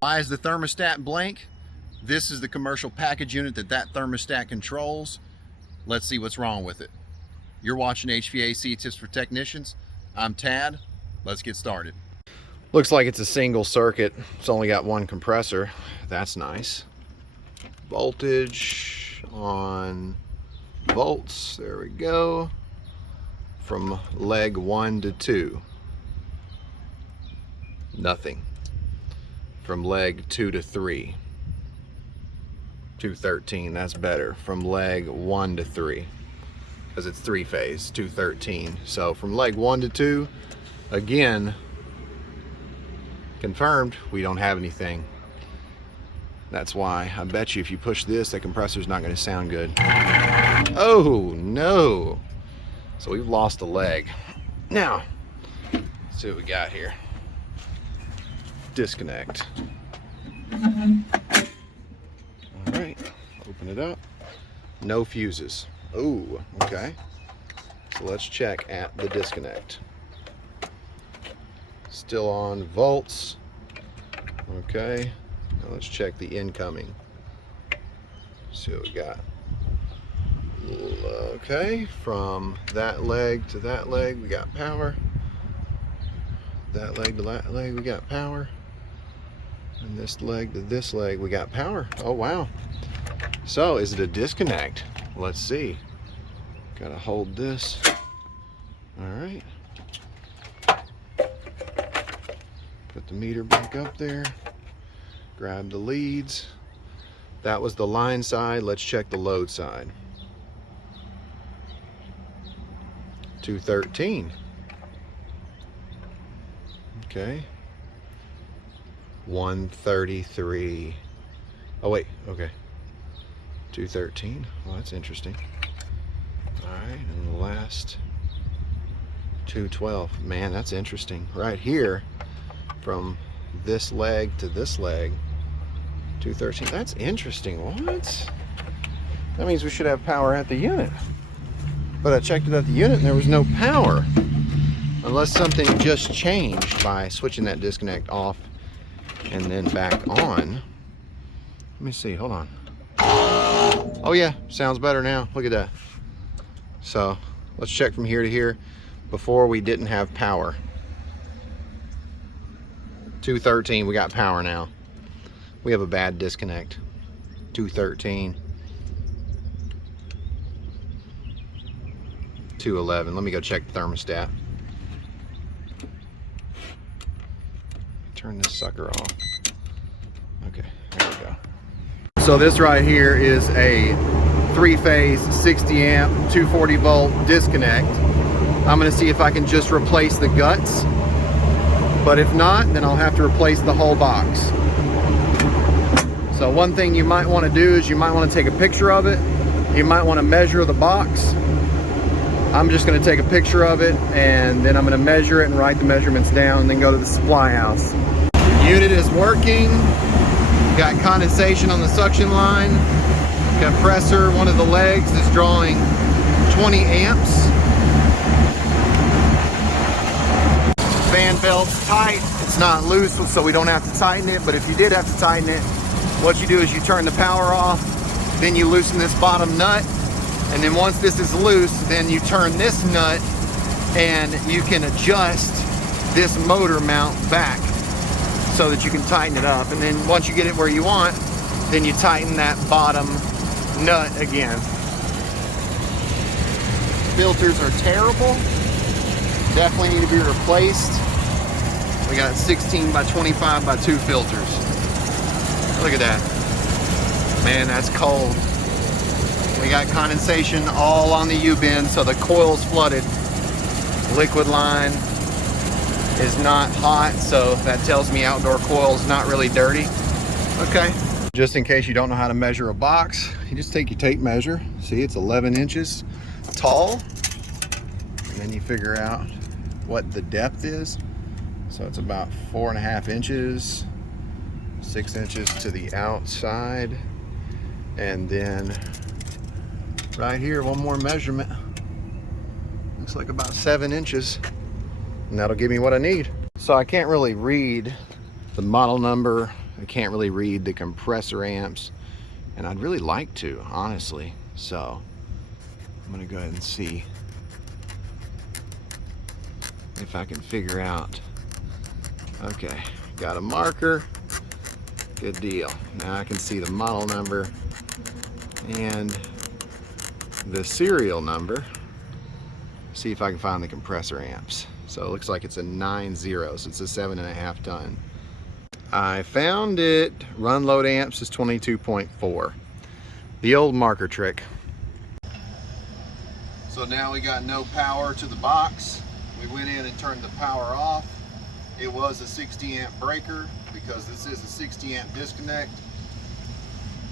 Why is the thermostat blank? This is the commercial package unit that thermostat controls. Let's see what's wrong with it. You're watching HVAC Tips for Technicians. I'm Tad. Let's get started. Looks like it's a single circuit. It's only got one compressor. That's nice. Voltage on volts. There we go. From leg 1 to 2. Nothing. From leg 2 to 3. 213, that's better. From leg 1 to 3, because it's 3-phase, 213. So from leg 1 to 2, again, confirmed, we don't have anything. That's why I bet you if you push this, the compressor's not going to sound good. Oh no! So we've lost a leg. Now, let's see what we got here. Disconnect. Alright, open it up. No fuses. Oh, okay. So let's check at the disconnect. Still on volts. Okay. Now let's check the incoming. See what we got. Okay, from that leg to that leg, we got power. That leg to that leg, we got power. And this leg to this leg, we got power. Oh wow. So is it a disconnect? Let's see. Gotta hold this. All right. Put the meter back up there. Grab the leads. That was the line side. Let's check the load side. 213. Okay. 133. Oh wait, okay. 213. Well, that's interesting. All right, and the last 212. Man, that's interesting. Right here, from this leg to this leg, 213. That's interesting. What? That means we should have power at the unit. But I checked it at the unit and there was no power. Unless something just changed by switching that disconnect off and then back on. Let me see, hold on. Oh yeah, sounds better now. Look at that. So let's check from here to here. Before we didn't have power. 213, we got power now. We have a bad disconnect. 213. 211. Let me go check the thermostat. Turn this sucker off. Okay, there we go. So this right here is a 3-phase 60 amp 240 volt disconnect. I'm going to see if I can just replace the guts, but if not, then I'll have to replace the whole box. So one thing you might want to do is you might want to take a picture of it. You might want to measure the box. I'm just going to take a picture of it and then I'm going to measure it and write the measurements down and then go to the supply house. The unit is working. Got condensation on the suction line. Compressor, one of the legs is drawing 20 amps. Fan belt's tight. It's not loose, so we don't have to tighten it, but if you did have to tighten it, what you do is you turn the power off, then you loosen this bottom nut, and then once this is loose, then you turn this nut and you can adjust this motor mount back so that you can tighten it up. And then once you get it where you want, then you tighten that bottom nut again. Filters are terrible. Definitely need to be replaced. We got 16 by 25 by 2 filters. Look at that. Man, that's cold. We got condensation all on the U-bend, so the coil's flooded. Liquid line is not hot, so that tells me outdoor coil's not really dirty. Okay. Just in case you don't know how to measure a box, you just take your tape measure. See, it's 11 inches tall. And then you figure out what the depth is. So it's about 4.5 inches, 6 inches to the outside. And then right here, one more measurement. Looks like about 7 inches. And that'll give me what I need. So I can't really read the model number I can't really read the compressor amps, and I'd really like to, honestly. So I'm gonna go ahead and see if I can figure out. Okay, got a marker. Good deal. Now I can see the model number and the serial number. See if I can find the compressor amps. So it looks like it's a 9.0, so it's a 7.5 ton. I found it. Run load amps is 22.4. The old marker trick. So now we got no power to the box. We went in and turned the power off. It was a 60 amp breaker because this is a 60 amp disconnect.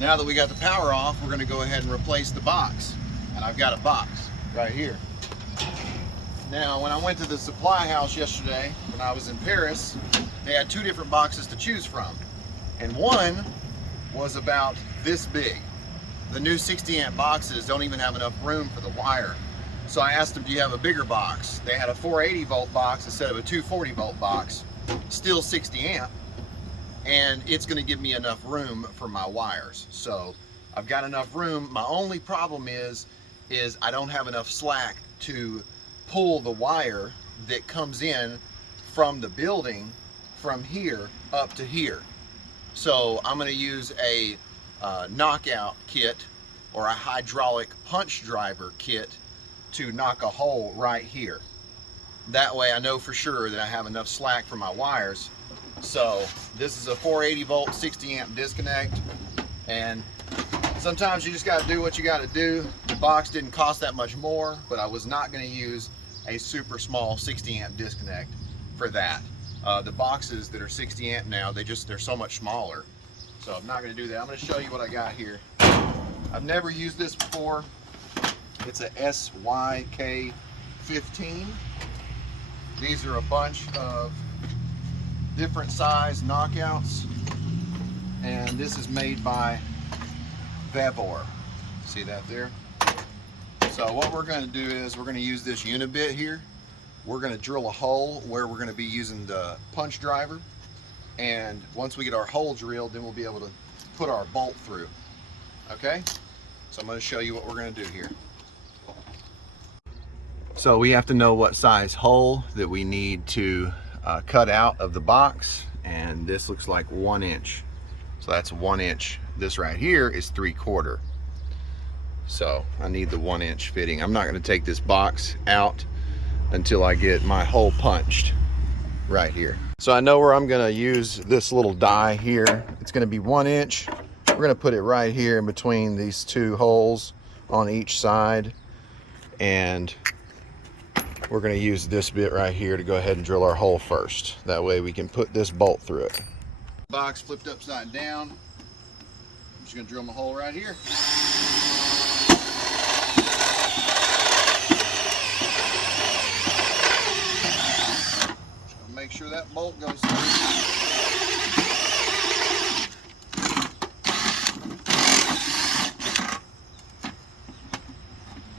Now that we got the power off, we're going to go ahead and replace the box. And I've got a box right here. Now, when I went to the supply house yesterday, when I was in Paris, they had two different boxes to choose from. And one was about this big. The new 60 amp boxes don't even have enough room for the wire. So I asked them, do you have a bigger box? They had a 480 volt box instead of a 240 volt box, still 60 amp. And it's gonna give me enough room for my wires. So I've got enough room. My only problem is I don't have enough slack to pull the wire that comes in from the building from here up to here. So I'm going to use a knockout kit or a hydraulic punch driver kit to knock a hole right here. That way I know for sure that I have enough slack for my wires. So this is a 480 volt 60 amp disconnect, and sometimes you just got to do what you got to do. The box didn't cost that much more, but I was not going to use a super small 60 amp disconnect for that. The boxes that are 60 amp now, they're so much smaller. So I'm not going to do that. I'm going to show you what I got here. I've never used this before. It's a SYK15. These are a bunch of different size knockouts, and this is made by VEVOR. See that there? So what we're going to do is we're going to use this unibit here. We're going to drill a hole where we're going to be using the punch driver, and once we get our hole drilled, then we'll be able to put our bolt through. Okay, so I'm going to show you what we're going to do here. So we have to know what size hole that we need to cut out of the box, and this looks like 1 inch. So that's 1 inch. This right here is 3/4. So I need the 1 inch fitting. I'm not going to take this box out until I get my hole punched right here. So I know where I'm going to use this little die here. It's going to be 1 inch. We're going to put it right here in between these two holes on each side, and we're going to use this bit right here to go ahead and drill our hole first. That way we can put this bolt through it. Box flipped upside down. I'm just going to drill my hole right here. Make sure that bolt goes through.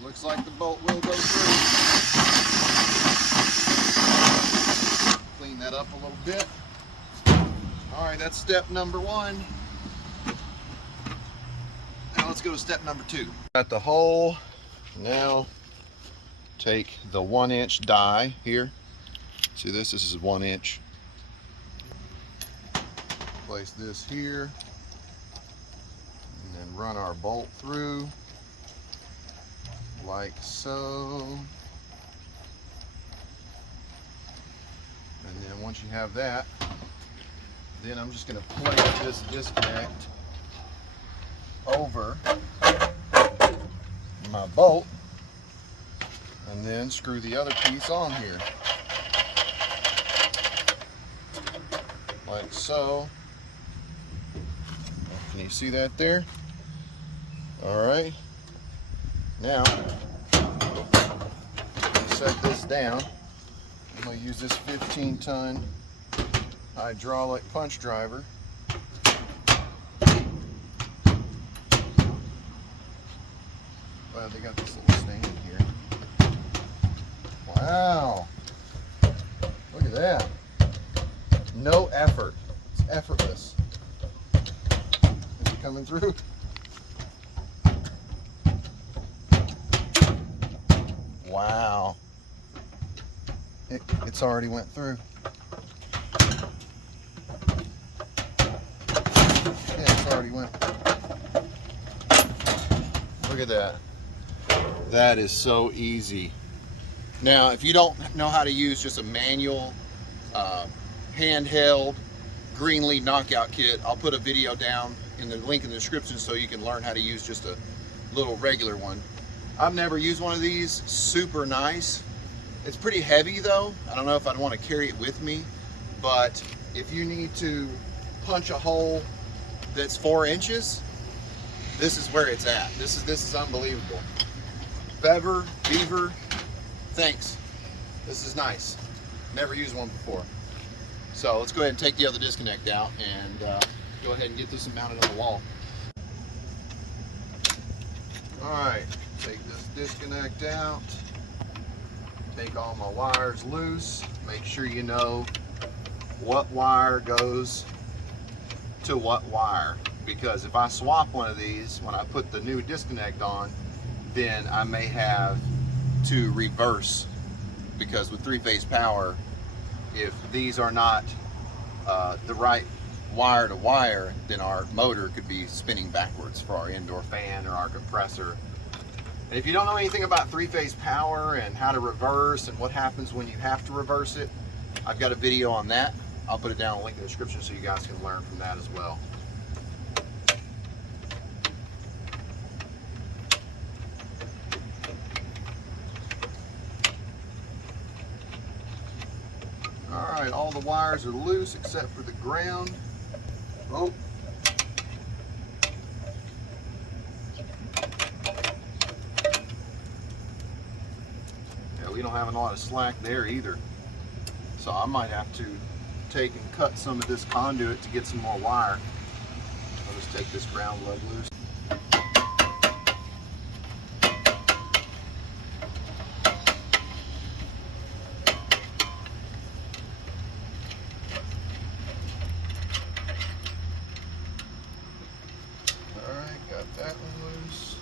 Looks like the bolt will go through. Clean that up a little bit. All right, that's step number 1. Now let's go to step number 2. Got the hole. Now take the 1 inch die here. See this is 1 inch. Place this here, and then run our bolt through like so. And then once you have that, then I'm just going to place this disconnect over my bolt, and then screw the other piece on here. Like so. Can you see that there? All right. Now, set this down. I'm going to use this 15-ton hydraulic punch driver. Glad they got this little stand here. Wow. Look at that. No effort. It's effortless. coming through. Wow. It's already went through. Yeah, it's already went. Look at that. That is so easy. Now, if you don't know how to use just a manual, handheld Greenlee knockout kit, I'll put a video down in the link in the description so you can learn how to use just a little regular one. I've never used one of these. Super nice. It's pretty heavy though. I don't know if I'd want to carry it with me, but if you need to punch a hole that's 4 inches, this is where it's at. This is unbelievable. VEVOR, thanks. This is nice. Never used one before. So let's go ahead and take the other disconnect out and go ahead and get this mounted on the wall. All right, take this disconnect out. Take all my wires loose. Make sure you know what wire goes to what wire, because if I swap one of these when I put the new disconnect on, then I may have to reverse, because with 3-phase power, if these are not the right wire to wire, then our motor could be spinning backwards for our indoor fan or our compressor. And if you don't know anything about 3-phase power and how to reverse and what happens when you have to reverse it, I've got a video on that. I'll put it down in the link in the description so you guys can learn from that as well. Alright, all the wires are loose except for the ground. Oh. Yeah, we don't have a lot of slack there either. So I might have to take and cut some of this conduit to get some more wire. I'll just take this ground lug loose. Alright, got that one loose.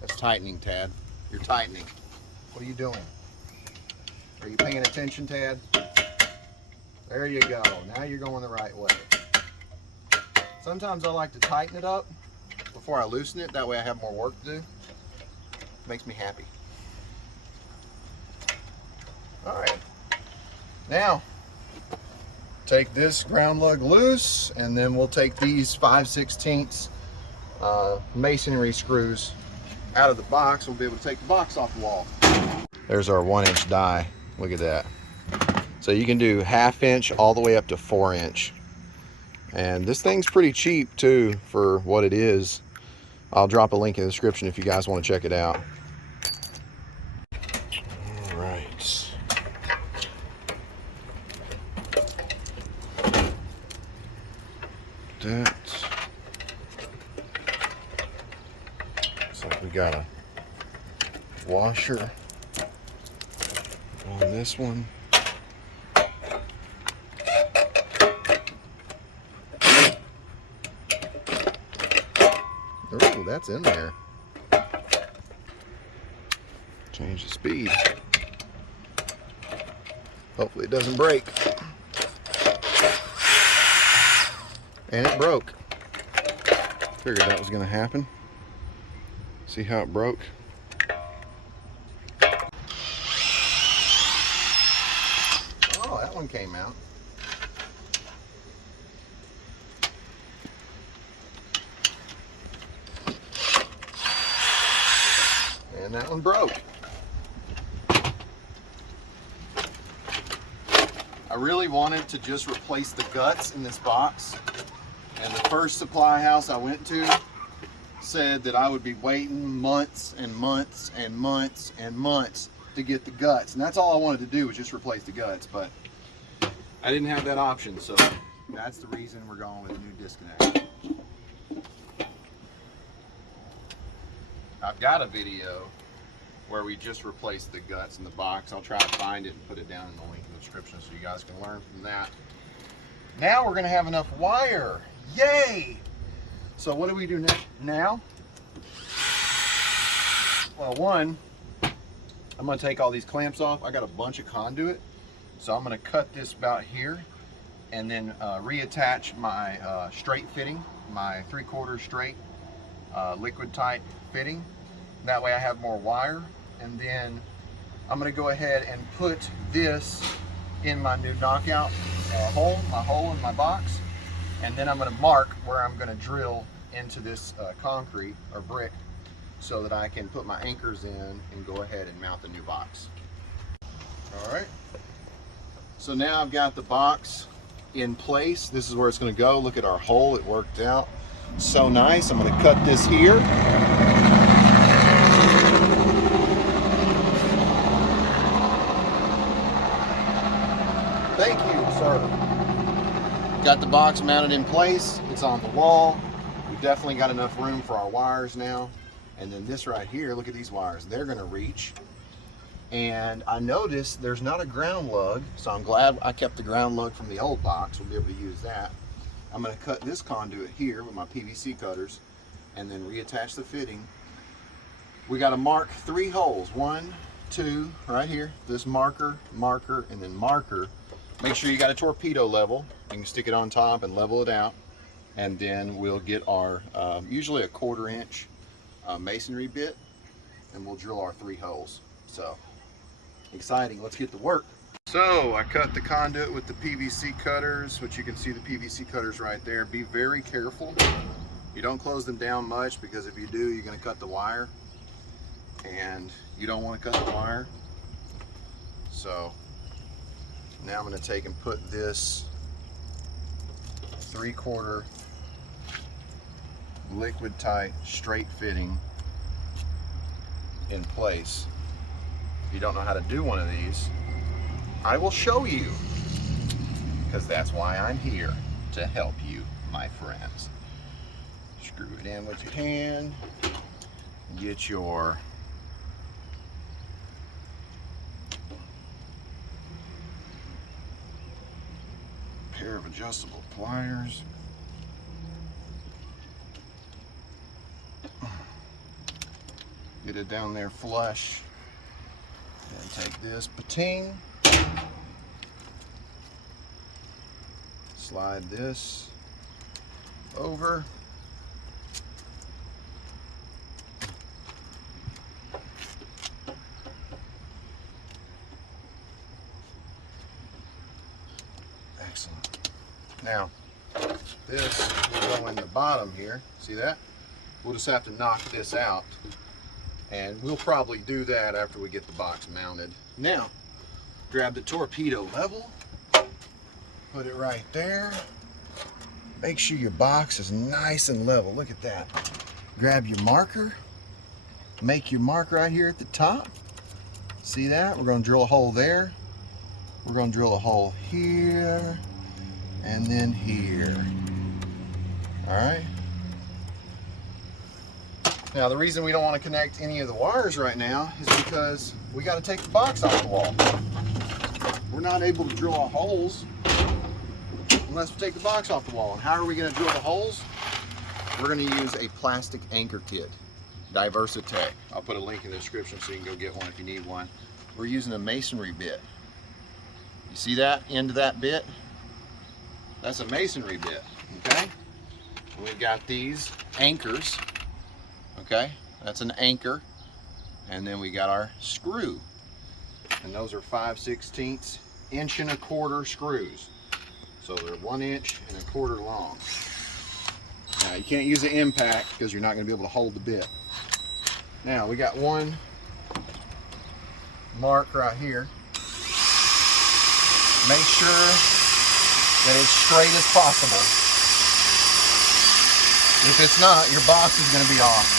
That's tightening, Tad. You're tightening. What are you doing? Are you paying attention, Tad? There you go. Now you're going the right way. Sometimes I like to tighten it up before I loosen it. That way I have more work to do. Makes me happy. All right. Now, take this ground lug loose, and then we'll take these 5/16 masonry screws out of the box. We'll be able to take the box off the wall. There's our 1-inch die. Look at that. So you can do 1/2 inch all the way up to 4 inch. And this thing's pretty cheap too for what it is. I'll drop a link in the description if you guys want to check it out. All right. That. Looks like we got a washer on this one. Oh, that's in there. Change the speed. Hopefully it doesn't break. And it broke. Figured that was going to happen. See how it broke? Oh, that one came out. And that one broke. I really wanted to just replace the guts in this box, and the first supply house I went to said that I would be waiting months and months and months and months to get the guts, and that's all I wanted to do was just replace the guts, but I didn't have that option, so that's the reason we're going with a new disconnect. I've got a video where we just replaced the guts in the box. I'll try to find it and put it down in the link in the description so you guys can learn from that. Now we're gonna have enough wire. Yay! So what do we do now? Well, one, I'm gonna take all these clamps off. I got a bunch of conduit, so I'm gonna cut this about here and then reattach my straight fitting, my 3/4 straight liquid type fitting. That way I have more wire. And then I'm gonna go ahead and put this in my new knockout hole, my hole in my box. And then I'm gonna mark where I'm gonna drill into this concrete or brick so that I can put my anchors in and go ahead and mount the new box. All right. So now I've got the box in place. This is where it's gonna go. Look at our hole, it worked out so nice. I'm gonna cut this here. Thank you, sir. Got the box mounted in place. It's on the wall. We've definitely got enough room for our wires now. And then this right here, look at these wires. They're gonna reach. And I noticed there's not a ground lug, so I'm glad I kept the ground lug from the old box. We'll be able to use that. I'm gonna cut this conduit here with my PVC cutters and then reattach the fitting. We gotta mark 3 holes. 1, 2, right here. This marker, marker, and then marker. Make sure you got a torpedo level. You can stick it on top and level it out. And then we'll get our, usually a 1/4 inch masonry bit, and we'll drill our 3 holes. So, exciting, let's get to work. So, I cut the conduit with the PVC cutters, which you can see the PVC cutters right there. Be very careful. You don't close them down much, because if you do, you're gonna cut the wire. And you don't wanna cut the wire. So, now I'm gonna take and put this 3/4 liquid tight straight fitting in place. If you don't know how to do one of these, I will show you, because that's why I'm here, to help you, my friends. Screw it in with your hand, get your pair of adjustable pliers. Get it down there flush. Then take this pating, slide this over. Excellent. Now, this will go in the bottom here. See that? We'll just have to knock this out. And we'll probably do that after we get the box mounted. Now, grab the torpedo level, put it right there. Make sure your box is nice and level. Look at that. Grab your marker, make your mark right here at the top. See that? We're gonna drill a hole there. We're gonna drill a hole here, and then here. All right. Now, the reason we don't want to connect any of the wires right now is because we got to take the box off the wall. We're not able to drill our holes unless we take the box off the wall. And how are we going to drill the holes? We're going to use a plastic anchor kit, Diversitech. I'll put a link in the description so you can go get one if you need one. We're using a masonry bit. You see that end of that bit? That's a masonry bit, okay? And we've got these anchors. Okay, that's an anchor, and then we got our screw, and those are 5/16 inch and a quarter screws, so they're 1 inch and a quarter long. Now you can't use an impact because you're not going to be able to hold the bit. Now we got one mark right here. Make sure that it's straight as possible. If it's not, your box is going to be off.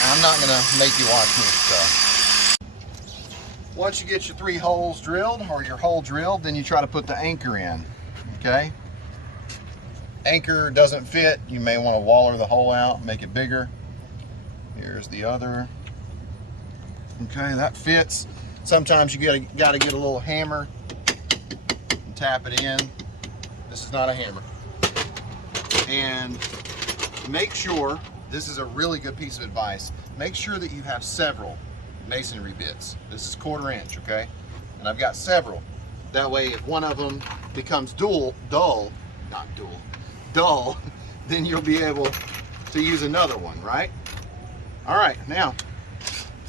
Now, I'm not going to make you watch me. So, once you get your 3 holes drilled, or your hole drilled, then you try to put the anchor in. Okay? Anchor doesn't fit. You may want to waller the hole out, make it bigger. Here's the other. Okay, that fits. Sometimes you gotta get a little hammer and tap it in. This is not a hammer. And make sure, this is a really good piece of advice, make sure that you have several masonry bits. This is 1/4 inch, okay? And I've got several. That way, if one of them becomes dull, then you'll be able to use another one, right? All right, now,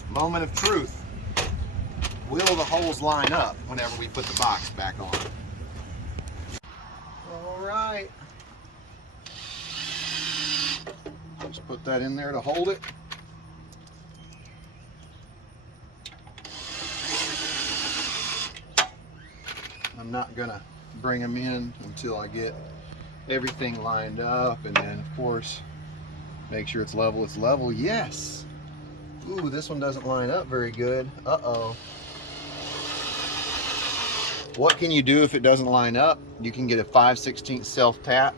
moment of truth. Will the holes line up whenever we put the box back on? All right. Just put that in there to hold it. I'm not gonna bring them in until I get everything lined up, and then of course make sure it's level. It's level, yes. Ooh, this one doesn't line up very good. Uh-oh. What can you do if it doesn't line up? You can get a 5/16 self tap,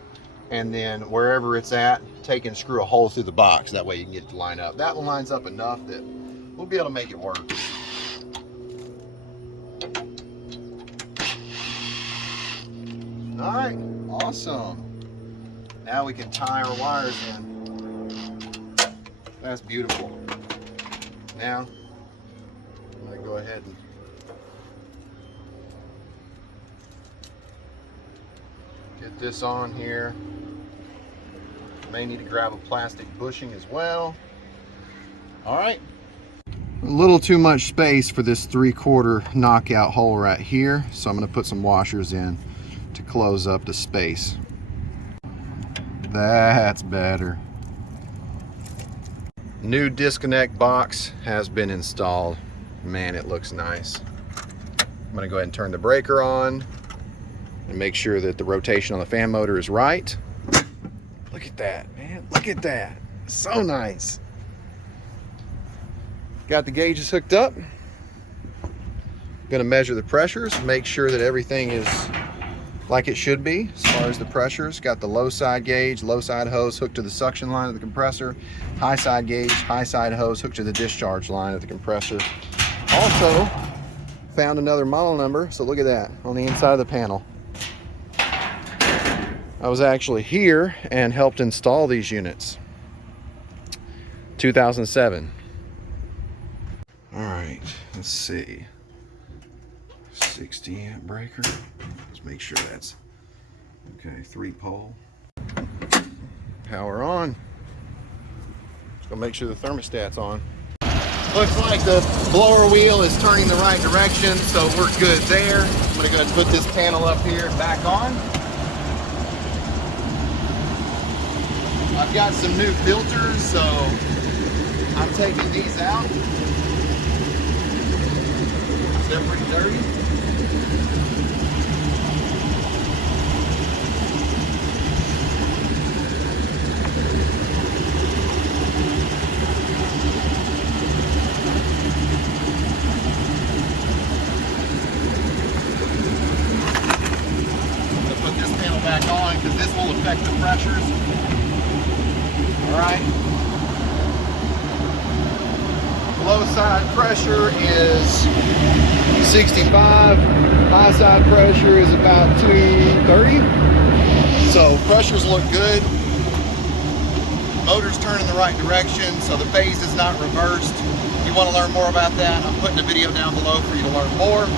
and then wherever it's at, take and screw a hole through the box. That way you can get it to line up. That one lines up enough that we'll be able to make it work. All right, awesome. Now we can tie our wires in. That's beautiful. Now, I'm gonna go ahead and get this on here. May need to grab a plastic bushing as well. All right. A little too much space for this 3/4 knockout hole right here, so I'm gonna put some washers in to close up the space. That's better. New disconnect box has been installed. Man, it looks nice. I'm gonna go ahead and turn the breaker on and make sure that the rotation on the fan motor is right. Look at that, man. Look at that. So nice. Got the gauges hooked up. Gonna measure the pressures, make sure that everything is like it should be as far as the pressures. Got the low side gauge, low side hose hooked to the suction line of the compressor. High side gauge, high side hose hooked to the discharge line of the compressor. Also found another model number, so look at that on the inside of the panel. I was actually here and helped install these units. 2007. All right, let's see. 60 amp breaker. Let's make sure that's okay. 3-pole. Power on. Just gonna make sure the thermostat's on. Looks like the blower wheel is turning the right direction, so we're good there. I'm gonna go ahead and put this panel up here and back on. I've got some new filters, so I'm taking these out. They're pretty dirty. Put this panel back on because this will affect the pressures. All right. Low side pressure is 65. High side pressure is about 230. So pressures look good. Motor's turning the right direction, so the phase is not reversed. If you want to learn more about that, I'm putting a video down below for you to learn more.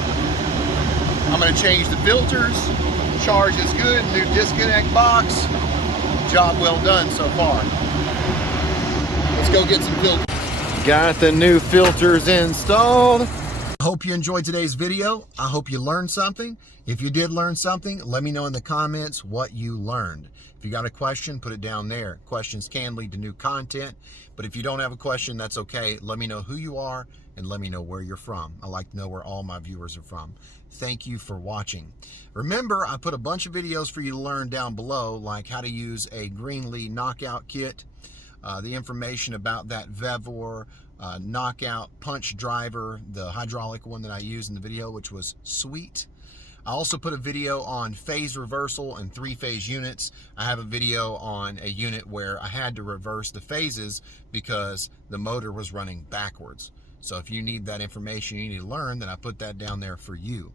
I'm going to change the filters. Charge is good. New disconnect box. Job well done so far. Let's go get some filters. Got the new filters installed. Hope you enjoyed today's video. I hope you learned something. If you did learn something, let me know in the comments what you learned. If you got a question, put it down there. Questions can lead to new content, but if you don't have a question, that's okay. Let me know who you are and let me know where you're from. I like to know where all my viewers are from. Thank you for watching. Remember, I put a bunch of videos for you to learn down below, like how to use a Greenlee knockout kit, the information about that VEVOR knockout punch driver, the hydraulic one that I used in the video, which was sweet. I also put a video on phase reversal and 3-phase units. I have a video on a unit where I had to reverse the phases because the motor was running backwards. So if you need that information, you need to learn, then I put that down there for you.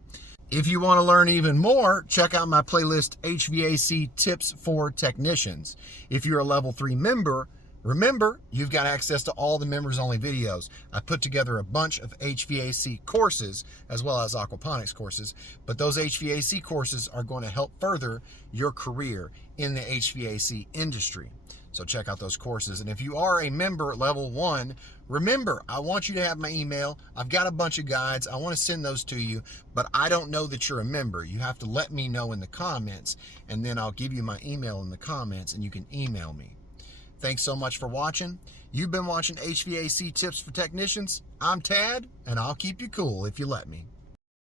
If you want to learn even more, check out my playlist, HVAC Tips for Technicians. If you're a level 3 member, remember, you've got access to all the members only videos. I put together a bunch of HVAC courses as well as aquaponics courses, but those HVAC courses are going to help further your career in the HVAC industry. So check out those courses. And if you are a member level 1, remember, I want you to have my email. I've got a bunch of guides. I want to send those to you, but I don't know that you're a member. You have to let me know in the comments, and then I'll give you my email in the comments, and you can email me. Thanks so much for watching. You've been watching HVAC Tips for Technicians. I'm Tad, and I'll keep you cool if you let me.